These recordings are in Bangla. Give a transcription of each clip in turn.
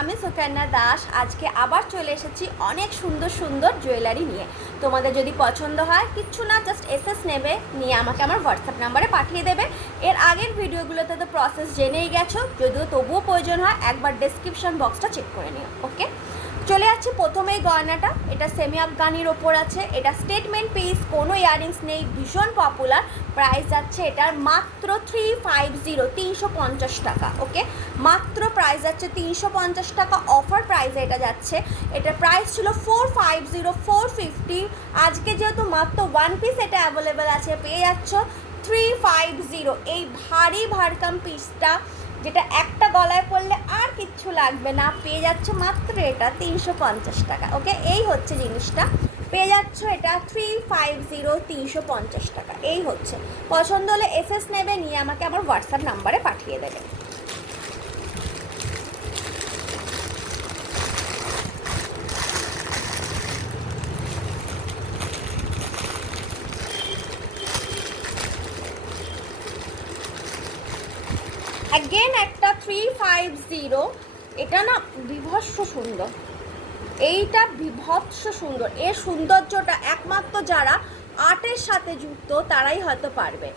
আমি সুকন্যা দাস। আজকে আবার চলে এসেছি অনেক সুন্দর সুন্দর জুয়েলারি নিয়ে। তোমাদের যদি পছন্দ হয়, কিচ্ছু না, জাস্ট এসএস নেবে, নিয়ে আমাকে আমার হোয়াটসঅ্যাপ নাম্বারে পাঠিয়ে দেবে। এর আগের ভিডিওগুলোতে তো প্রসেস জেনেই গেছো, যদিও তবুও প্রয়োজন হয় একবার ডেসক্রিপশন বক্সটা চেক করে নিও। ওকে, চলে যাচ্ছি প্রথমেই গয়নাটা। এটা সেমি আফগানির ওপর আছে, এটা স্টেটমেন্ট পিস, কোনো ইয়াররিংস নেই, ভীষণ পপুলার। প্রাইস যাচ্ছে এটার মাত্র 350 টাকা। ওকে, মাত্র প্রাইস যাচ্ছে 350 টাকা, অফার প্রাইসে এটা যাচ্ছে। এটার প্রাইস ছিল 450 450। আজকে যেহেতু মাত্র ওয়ান পিস এটা অ্যাভেলেবেল আছে, পেয়ে যাচ্ছ 350। এই ভারী ভারকাম পিসটা, যেটা একটা গলায় পরলে আর কিচ্ছু লাগবে না, পেয়ে যাচ্ছে মাত্র এটা 350 টাকা। ওকে, এই হচ্ছে জিনিসটা, পেয়ে যাচ্ছ এটা 350 350 টাকা। এই হচ্ছে, পছন্দ হলে এসএস নেবে, নিয়ে আমাকে আমার হোয়াটসঅ্যাপ নাম্বারে পাঠিয়ে দেবে। অ্যাগেন একটা 350, এটা না বিভৎস সুন্দর, এইটা বিভৎস সুন্দর। এর সৌন্দর্যটা একমাত্র যারা আর্টের সাথে যুক্ত তারাই হয়তো পারবে।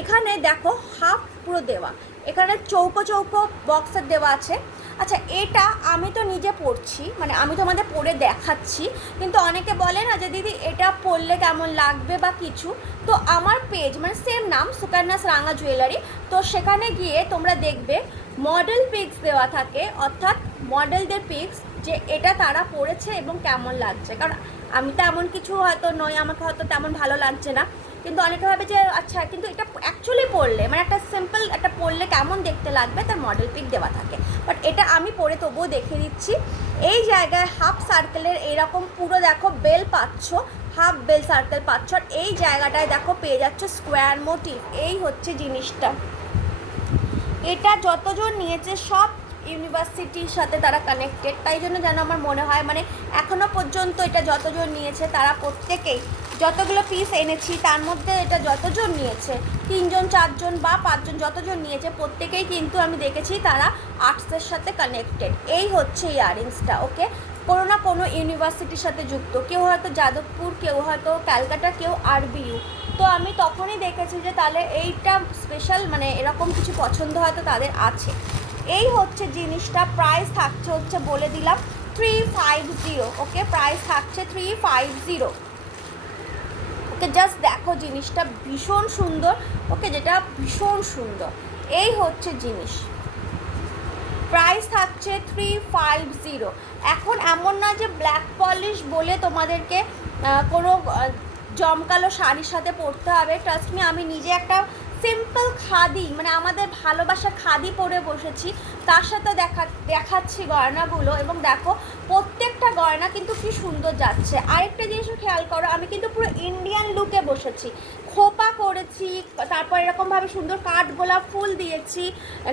এখানে দেখো হাফ পুরো দেওয়া, এখানে চৌকো চৌকো বক্সের দেওয়া আছে। আচ্ছা, এটা আমি তো নিজে পরছি, মানে আমি তোমাদের পরে দেখাচ্ছি, কিন্তু অনেকে বলে না যে দিদি এটা পরলে কেমন লাগবে বা কিছু। তো আমার পেজ, মানে সেম নাম সুকন্যাস রাঙা জুয়েলারি, তো সেখানে গিয়ে তোমরা দেখবে মডেল পিক্স দেওয়া থাকে, অর্থাৎ মডেলদের পিক্স, যে এটা তারা পড়েছে এবং কেমন লাগছে। কারণ আমি তো এমন কিছু হয়তো নয়, আমাকে হয়তো তেমন ভালো লাগছে না, কিন্তু অনেকে ভাবে যে আচ্ছা, কিন্তু এটা অ্যাকচুয়ালি পড়লে, মানে একটা সিম্পল একটা পড়লে কেমন দেখতে লাগবে তার মডেল পিক দেওয়া থাকে। বাট এটা আমি পরে তবুও দেখে দিচ্ছি। এই জায়গায় হাফ সার্কেলের এইরকম পুরো দেখো বেল পাচ্ছ, হাফ বেল সার্কেল পাচ্ছ, আর এই জায়গাটায় দেখো পেয়ে যাচ্ছ স্কোয়ার মোটিভ। এই হচ্ছে জিনিসটা। এটা যতজন নিয়েছে সব ইউনিভার্সিটির সাথে তারা কানেক্টেড, তাই জন্য যেন আমার মনে হয়, মানে এখনও পর্যন্ত এটা যতজন নিয়েছে তারা প্রত্যেকেই, যতগুলো পিস এনেছি তার মধ্যে এটা যতজন নিয়েছে, 3জন 4জন বা 5জন যতজন নিয়েছে, প্রত্যেকেই কিন্তু আমি দেখেছি তারা আর্টসের সাথে কানেক্টেড। এই হচ্ছে ইয়াররিংসটা। ওকে, কোনো না কোনো ইউনিভার্সিটির সাথে যুক্ত, কেউ হয়তো যাদবপুর, কেউ হয়তো ক্যালকাটা, কেউ আরবিইউ। তো আমি তখনই দেখেছি যে তাহলে এইটা স্পেশাল, মানে এরকম কিছু পছন্দ হয়তো তাদের আছে। এই হচ্ছে জিনিসটা। প্রাইস থাকছে হচ্ছে বলে দিলাম 350। ওকে, প্রাইস থাকছে 350। ওকে, জাস্ট দেখো জিনিসটা ভীষণ সুন্দর। ওকে, যেটা ভীষণ সুন্দর। এই হচ্ছে জিনিস, প্রাইস থাকছে 350। এখন এমন না যে ব্ল্যাক পলিশ বলে তোমাদেরকে কোনো জমকালো শাড়ির সাথে পরতে হবে। ট্রাস্ট মি, আমি নিজে একটা সিম্পল খাদি, মানে আমাদের ভালোবাসা খাদি পরে বসেছি, তার সাথে দেখাচ্ছি গয়নাগুলো, এবং দেখো প্রত্যেকটা গয়না কিন্তু কি সুন্দর যাচ্ছে। আরেকটা জিনিসও খেয়াল করো, আমি কিন্তু পুরো ইন্ডিয়ান লুকে বসেছি, খোপা করেছি, তারপর এরকমভাবে সুন্দর কাঠগোলাপ ফুল দিয়েছি,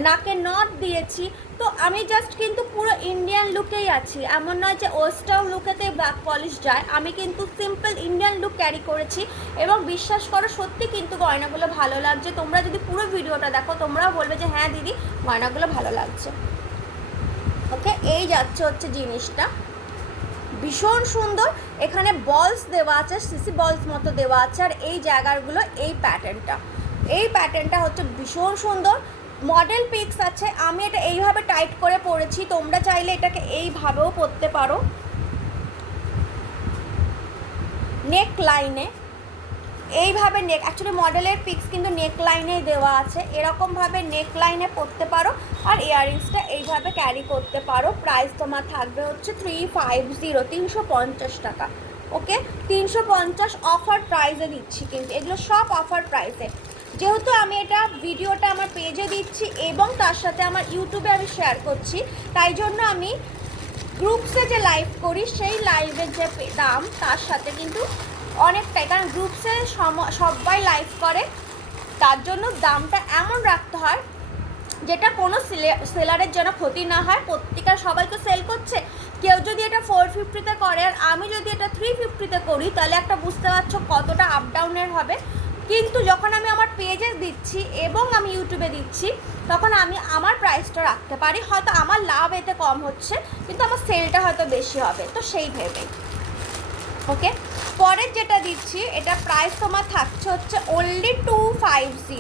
নাকে নট দিয়েছি। তো আমি জাস্ট কিন্তু পুরো ইন্ডিয়ান লুকেই আছি, এমন নয় যে ওয়েস্টার্ন লুকেতে ব্ল্যাক পলিশ যায়। আমি কিন্তু সিম্পল ইন্ডিয়ান লুক ক্যারি করেছি, এবং বিশ্বাস করো সত্যি কিন্তু গয়নাগুলো ভালো লাগছে। তোমরা যদি পুরো ভিডিওটা দেখো তোমরাও বলবে যে হ্যাঁ দিদি গয়নাগুলো ভালো লাগছে। ওকে, এই যাচ্ছে হচ্ছে জিনিসটা, ভীষণ সুন্দর। এখানে বলস দেওয়া আছে, সিসি বলস মতো দেওয়া আছে, আর এই জায়গাগুলো এই প্যাটার্নটা হচ্ছে ভীষণ সুন্দর। মডেল পিক্স আছে, আমি এটা এইভাবে টাইট করে পরেছি, তোমরা চাইলে এটাকে এইভাবেও পরতে পারো, নেক লাইনে এইভাবে নেক, অ্যাকচুয়ালি মডেলের পিক্স কিন্তু নেক লাইনেই দেওয়া আছে, এরকমভাবে নেক লাইনে পরতে পারো, আর ইয়াররিংসটা এইভাবে ক্যারি করতে পারো। প্রাইস তোমার থাকবে হচ্ছে 350 350 টাকা। ওকে, 350 অফার প্রাইসে দিচ্ছি, কিন্তু এগুলো সব অফার প্রাইসে। যেহেতু আমি এটা ভিডিওটা আমার পেজে দিচ্ছি এবং তার সাথে আমার ইউটিউবে আমি শেয়ার করছি, তাই জন্য আমি গ্রুপসে যে লাইভ করি সেই লাইভের যে দাম তার সাথে কিন্তু অনেকটাই, কারণ গ্রুপসে সবাই লাইভ করে, তার জন্য দামটা এমন রাখতে হয় যেটা কোনো সেলারের জন্য ক্ষতি না হয়। প্রত্যেকের সবাই তো সেল করছে, কেউ যদি এটা 450-তে করে আর আমি যদি এটা 350-তে করি, তাহলে একটা বুঝতে পারছো কতটা আপ ডাউনের হবে। কিন্তু যখন আমি আমার পেজে দিচ্ছি এবং আমি ইউটিউবে দিচ্ছি তখন আমি আমার প্রাইসটা রাখতে পারি, হয়তো আমার লাভ এতে কম হচ্ছে কিন্তু আমার সেলটা হয়তো বেশি হবে, তো সেই ভেবেই। ওকে, পরের যেটা দিচ্ছি এটা প্রাইস তোমার থাকছে হচ্ছে অনলি 250।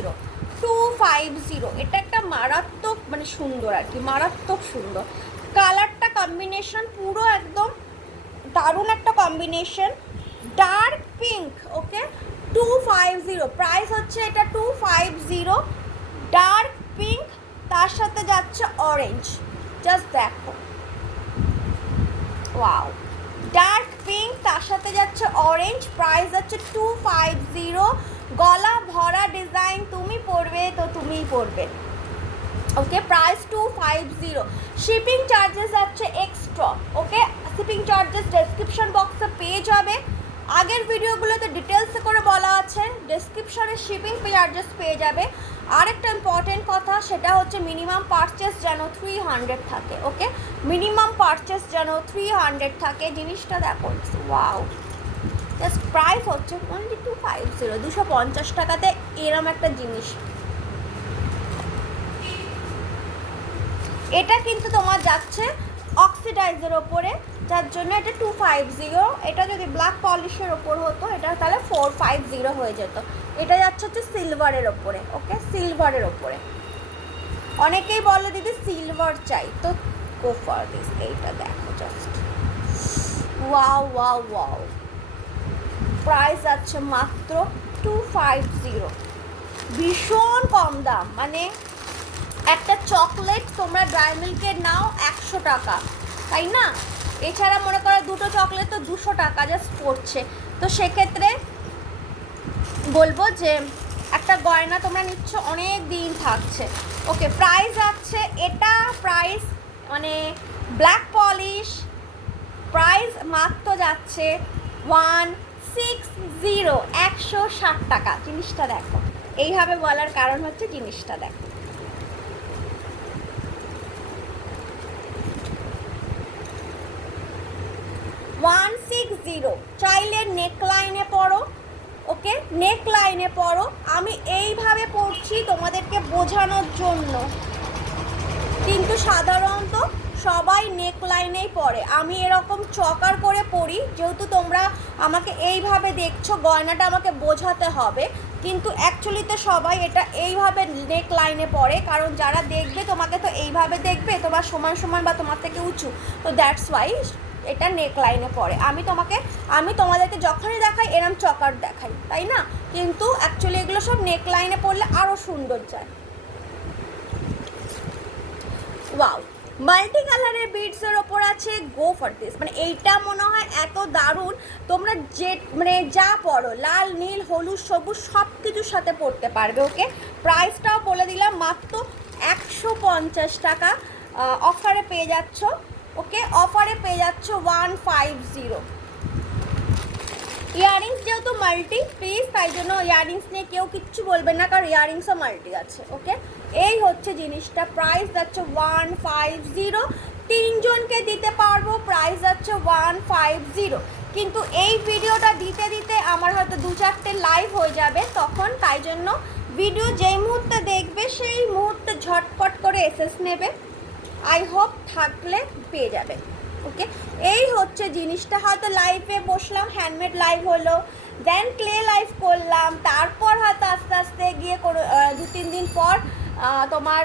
এটা একটা মারাত্মক মানে সুন্দর আর কি, মারাত্মক সুন্দর কালারটা, কম্বিনেশন পুরো একদম দারুণ একটা কম্বিনেশন, ডার্ক পিঙ্ক। ওকে, 250 প্রাইস হচ্ছে এটা 250, ডার্ক পিঙ্ক, তার সাথে যাচ্ছে অরেঞ্জ। জাস্ট দেখো, ওয়াও, ডার্ক পিঙ্ক তার সাথে যাচ্ছে অরেঞ্জ, প্রাইস যাচ্ছে 250। গলা ভরা ডিজাইন, তুমি পরবে তো তুমিই পরবে। ওকে, প্রাইস 250। শিপিং চার্জেস যাচ্ছে এক্সট্রা। ওকে, শিপিং চার্জেস ডেসক্রিপশন বক্সে পেয়ে যাবে, আগের ভিডিওগুলোতে ডিটেলসে করে বলা আছে, ডেসক্রিপশনে শিপিং চার্জেস পেয়ে যাবে। আরেকটা ইম্পর্টেন্ট কথা, সেটা হচ্ছে মিনিমাম পারচেস যেন 300 থাকে। ওকে, মিনিমাম পারচেস যেন 300 থাকে। জিনিসটা দেখো, ওয়াও, জাস্ট প্রাইস হচ্ছে অনলি 250, 250 টাকাতে এরম একটা জিনিস। এটা কিন্তু তোমার যাচ্ছে অক্সিডাইজের ওপরে, যার জন্য এটা 250। এটা যদি ব্ল্যাক পলিশের ওপর হতো এটা তাহলে 450 হয়ে যেত। এটা যাচ্ছে হচ্ছে সিলভারের ওপরে। ওকে, সিলভারের ওপরে অনেকেই বলে দিদি সিলভার চাই, তো গো ফর দিস। এইটা দেখো, just wow wow wow, price আছে মাত্র 250, ভীষণ কম দাম। মানে একটা চকলেট তোমরা ড্রাই মিল্কের নাও 100 টাকা, তাই না? এছাড়া মনে করো দুটো চকলেট তো 200 টাকা জাস্ট পড়ছে। তো সেক্ষেত্রে বলবো যে একটা গয়না তোমরা নিচ্ছ, অনেক দিন থাকছে। ওকে, প্রাইস আছে এটা, প্রাইস মানে ব্ল্যাক পলিশ, প্রাইস মাত্র যাচ্ছে 160, 160 টাকা। জিনিসটা দেখো, এইভাবে বলার কারণ হচ্ছে জিনিসটা দেখো, চাইলে নেক লাইনে পরো। ওকে, নেক লাইনে পরো, আমি এইভাবে পরছি তোমাদেরকে বোঝানোর জন্য, কিন্তু সাধারণত সবাই নেক লাইনেই পরে, আমি এরকম চকার করে পরি, যেহেতু তোমরা আমাকে এইভাবে দেখছো গয়নাটা আমাকে বোঝাতে হবে, কিন্তু অ্যাকচুয়ালিতে সবাই এটা এইভাবে নেক লাইনে পরে, কারণ যারা দেখবে তোমাকে তো এইভাবে দেখবে, তোমার সমান সমান বা তোমার থেকে উঁচু, তো দ্যাটস ওয়াই এটা নেক লাইনে পড়ে। আমি তোমাদেরকে যখনই দেখাই এরম চকার দেখাই, তাই না? কিন্তু অ্যাকচুয়ালি এগুলো সব নেক লাইনে পড়লে আরও সুন্দর যায়। ওয়াও, মাল্টি কালারের বিডসের ওপর আছে, গো ফর দিস। মানে এইটা মনে হয় এত দারুণ, তোমরা যে মানে যা পরো, লাল নীল হলুদ সবুজ সব কিছুর সাথে পরতে পারবে। ওকে, প্রাইসটাও বলে দিলাম, মাত্র 150 টাকা অফারে পেয়ে যাচ্ছ। ওকে, অফারে পেয়ে যাচ্ছ 150। ইয়াররিংস যেহেতু মাল্টি পিস, তাই জন্য ইয়াররিংস নিয়ে কেউ কিচ্ছু বলবেন না, কারণ ইয়াররিংসও মাল্টি আছে। ওকে, এই হচ্ছে জিনিসটা, প্রাইস যাচ্ছে 150, তিনজনকে দিতে পারবো, প্রাইস যাচ্ছে 150। কিন্তু এই ভিডিওটা দিতে দিতে আমার হয়তো 2-4টে লাইভ হয়ে যাবে তখন, তাই জন্য ভিডিও যেই মুহূর্তে দেখবে সেই মুহূর্তে ঝটপট করে এসএস নেবে। আই হোপ থাকলে পেয়ে যাবে। ওকে, এই হচ্ছে জিনিসটা। হয়তো লাইভে বসলাম, হ্যান্ডমেড লাইভ হলো, দেন ক্লে লাইভ করলাম, তারপর হয়তো আস্তে আস্তে গিয়ে 2-3 দিন পর তোমার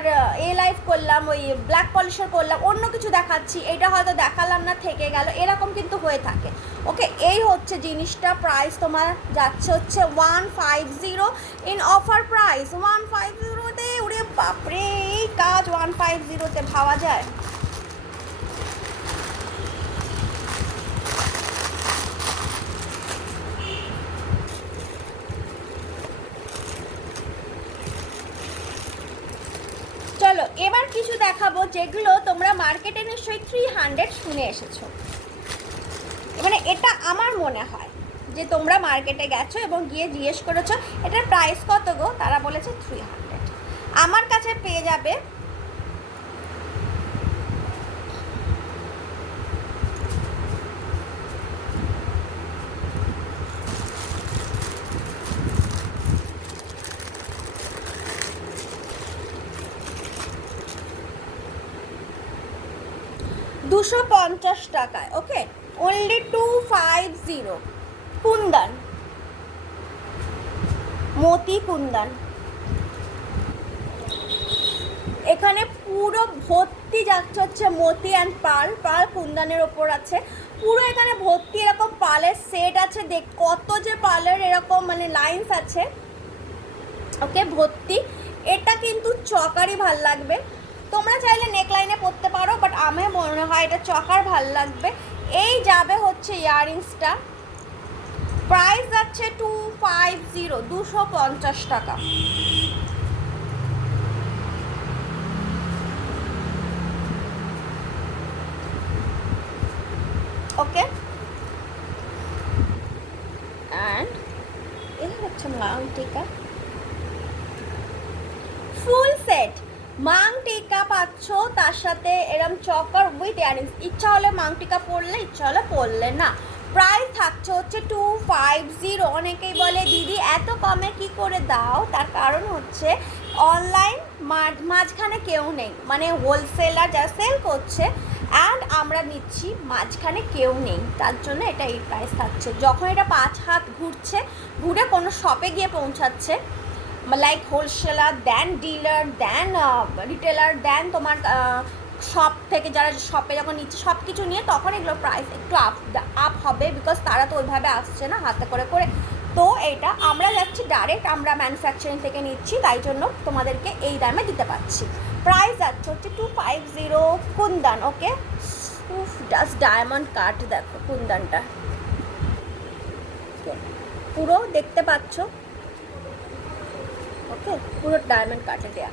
লাইভ করলাম, ওই ব্ল্যাক পলিশার করলাম, অন্য কিছু দেখাচ্ছি, এটা হয়তো দেখালাম না, থেকে গেল, এরকম কিন্তু হয়ে থাকে। ওকে, এই হচ্ছে জিনিসটা, প্রাইস তোমার যাচ্ছে হচ্ছে 150 ইন অফার প্রাইস। 150তে উড়ে বাপরে, এই কাজ 150তে ভাবা যায়? চলো এবার কিছু দেখাবো যেগুলো তোমরা মার্কেটে নিশ্চয়ই 300 শুনে এসেছো। মানে এটা আমার মনে হয় যে তোমরা মার্কেটে গেছো এবং গিয়ে জিজ্ঞেস করেছো এটার প্রাইস কত গো, তারা বলেছে 300। আমার কাছে পেয়ে যাবে 250 টাকায়। ওকে, অনলি 250। কুন্দন, মতি কুন্দন। এখানে পুরো ভর্তি যাচ্ছে হচ্ছে মতি অ্যান্ড পার্ল, পার্ল কুন্দনের ওপর আছে পুরো। এখানে ভর্তি এরকম পার্লের সেট আছে, দেখ কত যে পার্লের এরকম মানে লাইন্স আছে। ওকে, ভর্তি। এটা কিন্তু চকারই ভাল লাগবে, তোমরা চাইলে নেকলাইনে পরতে পারো, বাট আমার মনে হয় এটা চকার ভাল লাগবে। এই যাবে হচ্ছে ইয়াররিংসটা, প্রাইস যাচ্ছে 250, 250 টাকা। ওকে, অ্যান্ড এই হচ্ছে মাং টিকা ফুল সেট। মাং টিকা পাচ্ছ, তার সাথে এরম চকার উইথ ইয়ারিংস। ইচ্ছা হলে মাং টিকা পরলে, ইচ্ছা হলে পরলে না। প্রাইস থাকছে হচ্ছে 250। অনেকেই বলে দিদি এত কমে কি করে দাও, তার কারণ হচ্ছে অনলাইন মাঝখানে কেউ নেই, মানে হোলসেলার যা সেল করছে অ্যান্ড আমরা নিচ্ছি, মাঝখানে কেউ নেই, তার জন্য এটা এই প্রাইস থাকছে। যখন এটা 5 হাত ঘুরছে, ঘুরে কোনো শপে গিয়ে পৌঁছাচ্ছে, লাইক হোলসেলার দেন ডিলার দেন রিটেলার দেন তোমার শপ থেকে যারা শপে যখন নিচ্ছে সব কিছু নিয়ে, তখন এগুলো প্রাইস একটু আপ হবে, বিকজ তারা তো ওইভাবে আসছে না হাতে করে করে। তো এটা আমরা যাচ্ছি ডাইরেক্ট, আমরা ম্যানুফ্যাকচারিং থেকে নিচ্ছি, তাই জন্য তোমাদেরকে এই দামে দিতে পারছি। প্রাইস যাচ্ছে হচ্ছে 250 কুন্দন। ওকে, জাস্ট ডায়মন্ড কাট দেখো কুন্দনটা, পুরো দেখতে পাচ্ছ। ওকে, পুরো ডায়মন্ড কাটে দেয়া।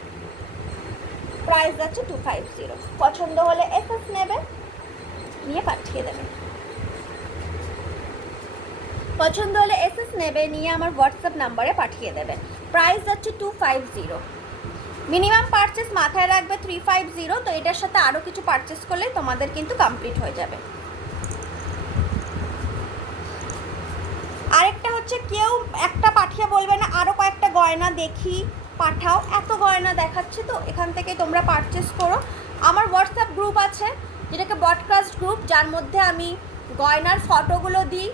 প্রাইস আছে 250। পছন্দ হলে এসএস নেবে, নিয়ে পাঠিয়ে দেবে। পছন্দ হলে এসএস নেবে, নিয়ে আমার হোয়াটসঅ্যাপ নাম্বারে পাঠিয়ে দেবে। প্রাইস আছে 250। মিনিমাম পারচেস মাথায় রাখবে 350। তো এটার সাথে আরও কিছু পারচেস করলে তোমাদের কিন্তু কমপ্লিট হয়ে যাবে। আরেকটা হচ্ছে, কেউ একটা পাঠিয়ে বলবে না আরও কয়েকটা গয়না দেখি, পাঠাও। এত গয়না দেখাচ্ছে, তো এখান থেকে তোমরা পারচেস করো। আমার হোয়াটসঅ্যাপ গ্রুপ আছে, যেটাকে ব্রডকাস্ট গ্রুপ, যার মধ্যে আমি গয়নার ফটোগুলো দিই,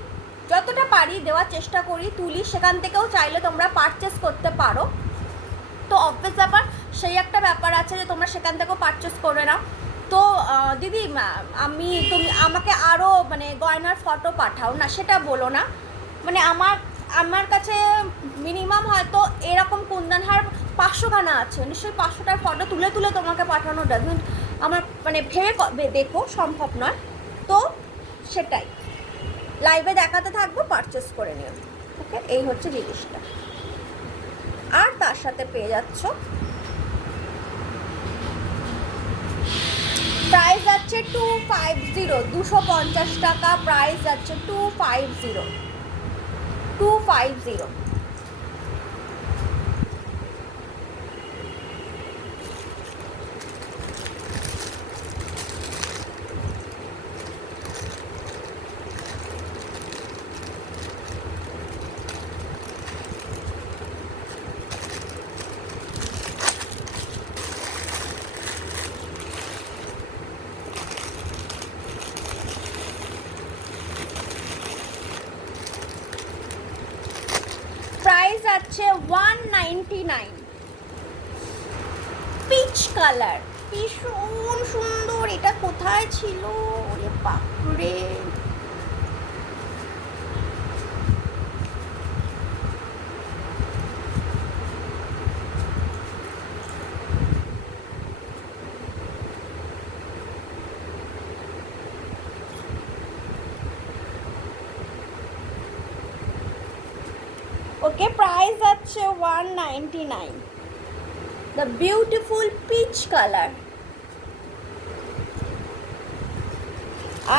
যতটা পারি দেওয়ার চেষ্টা করি, তুলি। সেখান থেকেও চাইলে তোমরা পারচেস করতে পারো। তো অবভিয়াস ব্যাপার, সেই একটা ব্যাপার আছে যে তোমরা সেখান থেকেও পারচেস করে নাও। তো দিদি তুমি আমাকে আরও মানে গয়নার ফটো পাঠাও না, সেটা বলো না। মানে আমার কাছে মিনিমাম হয়তো এরকম কুন্দনহার 500খানা আছে, নিশ্চয়ই 500টার ফটো তুলে তুলে তোমাকে পাঠানো ডাজন্ট আমার মানে ভেবে দেখো সম্ভব নয়। তো সেটাই লাইভে দেখাতে থাকবো, পারচেস করে নিও। ওকে, এই হচ্ছে জিনিসটা। আর তার সাথে পেয়ে যাচ্ছ, প্রাইস যাচ্ছে 250, 250 টাকা। প্রাইস যাচ্ছে 250। প্রাইস আছে 199। পিচ কালার, ভীষণ সুন্দর। এটা কোথায় ছিল, ওরে বাপরে। ওকে, প্রাইস আছে 199। The beautiful peach colour.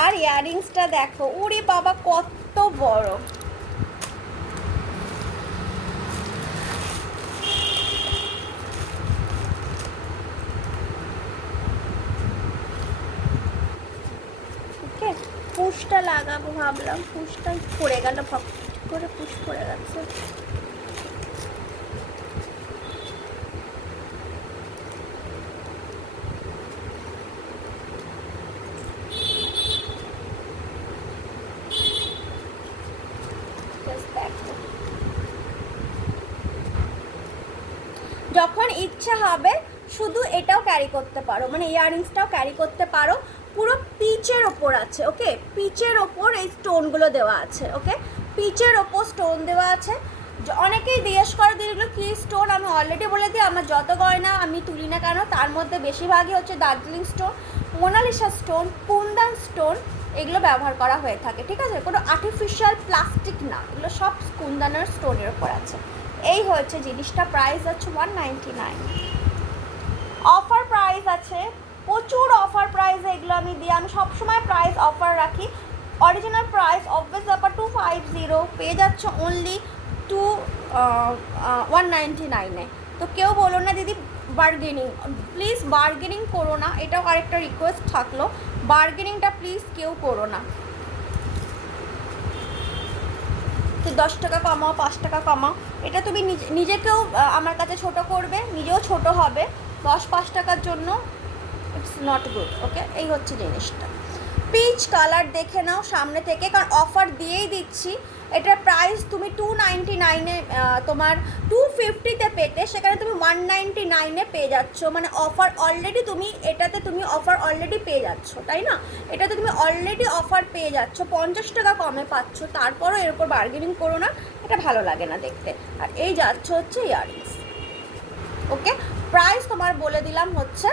আর ইয়াররিংসটা দেখো, ওরে বাবা কত বড়। ওকে, পুশটা লাগাবো ভাবলাম, পুশটা পড়ে গেল, ফক করে পুশ পড়ে গেছে। ইচ্ছে হবে শুধু এটাও ক্যারি করতে পারো, মানে ইয়াররিংসটাও ক্যারি করতে পারো। পুরো পিচের ওপর আছে, ওকে, পিচের ওপর এই স্টোনগুলো দেওয়া আছে, ওকে, পিচের ওপর স্টোন দেওয়া আছে। অনেকেই জিজ্ঞেস করে দিদিগুলো কী স্টোন, আমি অলরেডি বলে দিই আমার যত গয়না আমি তুলি না কেন তার মধ্যে বেশিরভাগই হচ্ছে Darjeeling stone, Mona Lisa stone, Kundan stone, এগুলো ব্যবহার করা হয়ে থাকে, ঠিক আছে? কোনো আর্টিফিশিয়াল প্লাস্টিক না, এগুলো সব কুন্দনের স্টোনের ওপর আছে। এই হচ্ছে জিনিসটা, প্রাইস হচ্ছে 199। অফার প্রাইস আছে, প্রচুর অফার প্রাইসে এগুলো আমি দিই, আমি সবসময় প্রাইস অফার রাখি। অরিজিনাল প্রাইস অবভিয়াস ব্যাপার 250, পেয়ে যাচ্ছে অনলি 199-এ। তো কেউ বলো না দিদি বার্গেনিং, প্লিজ বার্গেনিং করো না, এটাও আরেকটা রিকোয়েস্ট থাকলো, বার্গেনিংটা প্লিজ কেউ করো না। তো 10 টাকা কমাও, 5 টাকা কমাও, এটা তুমি নিজেকেও আমার কাছে ছোট করবে, নিজেও ছোট হবে, 10-5 টাকার জন্য ইটস নট গুড, ওকে? এই হচ্ছে জিনিসটা। পিচ কালার দেখে নাও সামনে থেকে, কারণ অফার দিয়েই দিচ্ছি। এটার প্রাইস তুমি 299-এ, তোমার 250-তে পেতে, সেখানে তুমি 199-এ পেয়ে যাচ্ছ, মানে অফার অলরেডি তুমি এটাতে তুমি অফার অলরেডি পেয়ে যাচ্ছ, তাই না? এটাতে তুমি অলরেডি অফার পেয়ে যাচ্ছ, 50 টাকা কমে পাচ্ছ, তারপরও এর উপর বার্গেনিং করো না, এটা ভালো লাগে না দেখতে। আর এই যাচ্ছ হচ্ছে ইয়াররিংস, ওকে? প্রাইস তোমার বলে দিলাম হচ্ছে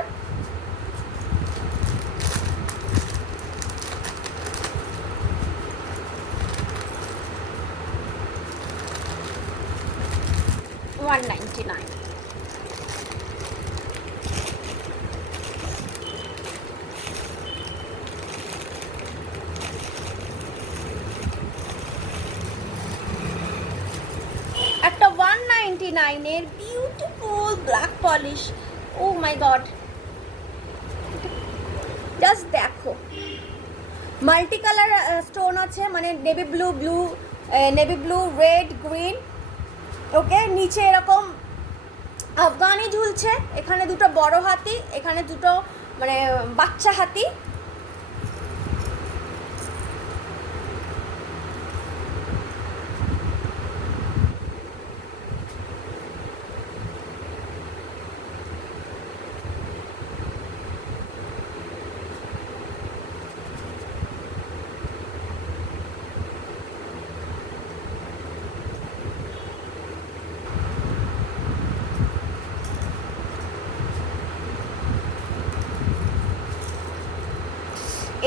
199। একটা 199-এর beautiful black polish, oh my god, just দেখো, মাল্টি কালার স্টোন আছে, মানে navy blue, navy blue, red, green, okay? নিচে এরকম আফগানি ঝুলছে, এখানে দুটো বড় হাতি, এখানে দুটো মানে বাচ্চা হাতি,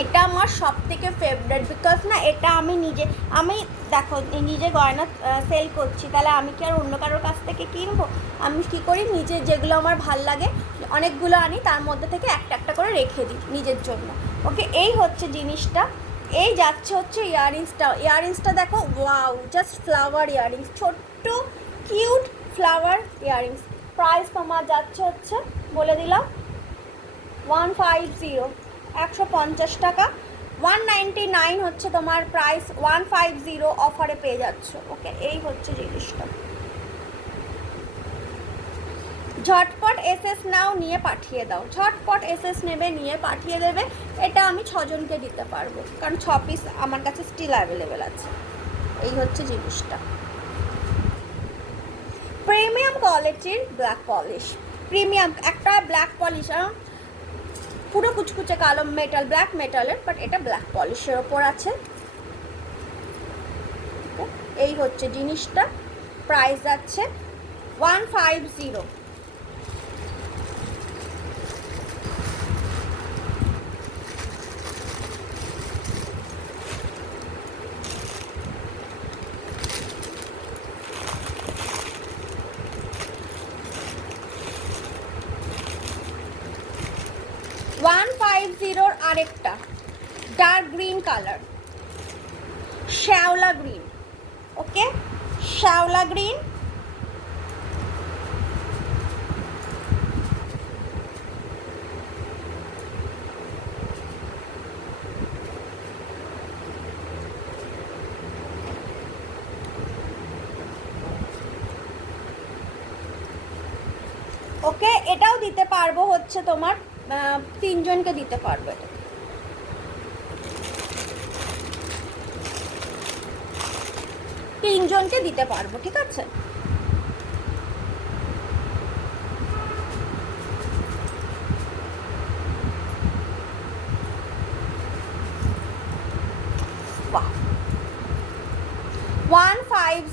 এটা আমার সব থেকে ফেভারিট, বিকজ না এটা আমি দেখো নিজে গয়না সেল করছি, তাহলে আমি কি আর অন্য কারোর কাছ থেকে কিনবো? আমি কী করি, নিজে যেগুলো আমার ভাল লাগে অনেকগুলো আনি, তার মধ্যে থেকে একটা একটা করে রেখে দিই নিজের জন্য, ওকে? এই হচ্ছে জিনিসটা। এই যাচ্ছে হচ্ছে ইয়াররিংসটা দেখো, ওয়াও, জাস্ট ফ্লাওয়ার ইয়াররিংস, ছোট্ট কিউট ফ্লাওয়ার ইয়াররিংস। প্রাইস তোমার যাচ্ছে হচ্ছে বলে দিলাম 150, 150 টাকা। 199 হচ্ছে তোমার প্রাইস, 150 অফারে পেয়ে যাচ্ছ, ওকে? এই হচ্ছে জিনিসটা। ঝটপট এসএস নাও, নিয়ে পাঠিয়ে দাও, ঝটপট এসএস নেবে, নিয়ে পাঠিয়ে দেবে। এটা আমি 6 জনকে দিতে পারবো, কারণ 6 পিস আমার কাছে স্টিল অ্যাভেলেবেল আছে। এই হচ্ছে জিনিসটা। প্রিমিয়াম কোয়ালিটির ব্ল্যাক পলিশ, প্রিমিয়াম একটা ব্ল্যাক পলিশ, পুরো কুচকুচে কালো মেটাল, ব্ল্যাক মেটালের, বাট এটা ব্ল্যাক পলিশের ওপর আছে। এই হচ্ছে জিনিসটা, প্রাইস আছে 150। আরেকটা ডার্ক গ্রিন কালার, শ্যাওলা গ্রিন, ওকে? শ্যাওলা গ্রিন, ওকে? এটাও দিতে পারবো হচ্ছে তোমার 3 জনকে দিতে পারবো, এটা 3 জনকে দিতে পারবো, ঠিক আছে?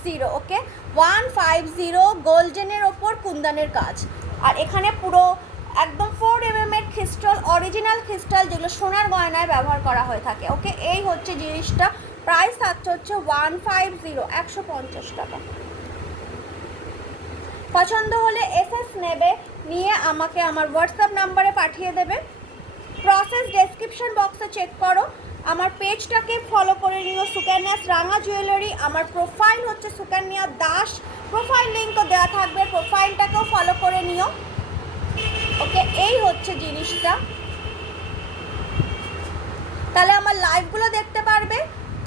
150, ওকে 150 গোল্ডেনের ওপর কুন্দনের কাজ। আর এখানে পুরো একদম 4mm এর ক্রিস্টাল, অরিজিনাল ক্রিস্টাল, যেগুলো সোনার গয়নায় ব্যবহার করা হয়ে থাকে। ওকে, এই হচ্ছে জিনিসটা। প্রাইস থাকছে হচ্ছে 150, 150 টাকা। পছন্দ হলে এসএস নেবে, নিয়ে আমাকে আমার হোয়াটসঅ্যাপ নাম্বারে পাঠিয়ে দেবে। প্রসেস ডেসক্রিপশন বক্সে চেক করো। আমার পেজটাকে ফলো করে নিও, সুকন্যাস রাঙা জুয়েলারি। আমার প্রোফাইল হচ্ছে সুকন্যা দাস, প্রোফাইল লিঙ্কও দেওয়া থাকবে, প্রোফাইলটাকেও ফলো করে নিও। ওকে, এই হচ্ছে জিনিসটা। তাহলে আমার লাইভগুলো দেখতে পারবে।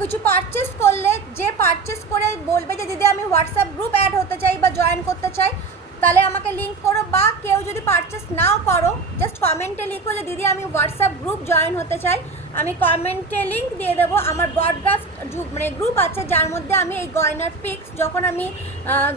কিছু পারচেস করলে, যে পারচেস করে বলবে যে দিদি আমি হোয়াটসঅ্যাপ গ্রুপ অ্যাড হতে চাই বা জয়েন করতে চাই, তাহলে আমাকে লিঙ্ক করো। বা কেউ যদি পারচেস নাও করো, জাস্ট কমেন্টে লিখো যে দিদি আমি হোয়াটসঅ্যাপ গ্রুপ জয়েন হতে চাই, আমি কমেন্টে লিঙ্ক দিয়ে দেবো। আমার ব্রডকাস্ট মানে গ্রুপ আছে, যার মধ্যে আমি এই গয়নার পিক্স, যখন আমি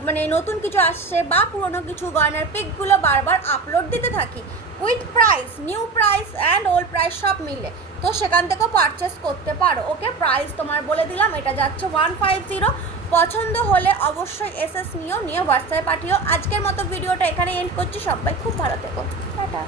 মানে নতুন কিছু আসছে বা পুরনো কিছু গয়নার পিকগুলো বারবার আপলোড দিতে থাকি, with price, new price and old price সব মিলে, তো সেখান থেকেও পারচেস করতে পারো। ওকে, প্রাইস তোমার বলে দিলাম, এটা যাচ্ছে 150। পছন্দ হলে অবশ্যই এসএস নিয়ে হোয়াটসঅ্যাপে পাঠিও। আজকের মতো ভিডিওটা এখানে এন্ড করছি। সবাই খুব ভালো থেকো, টাটা।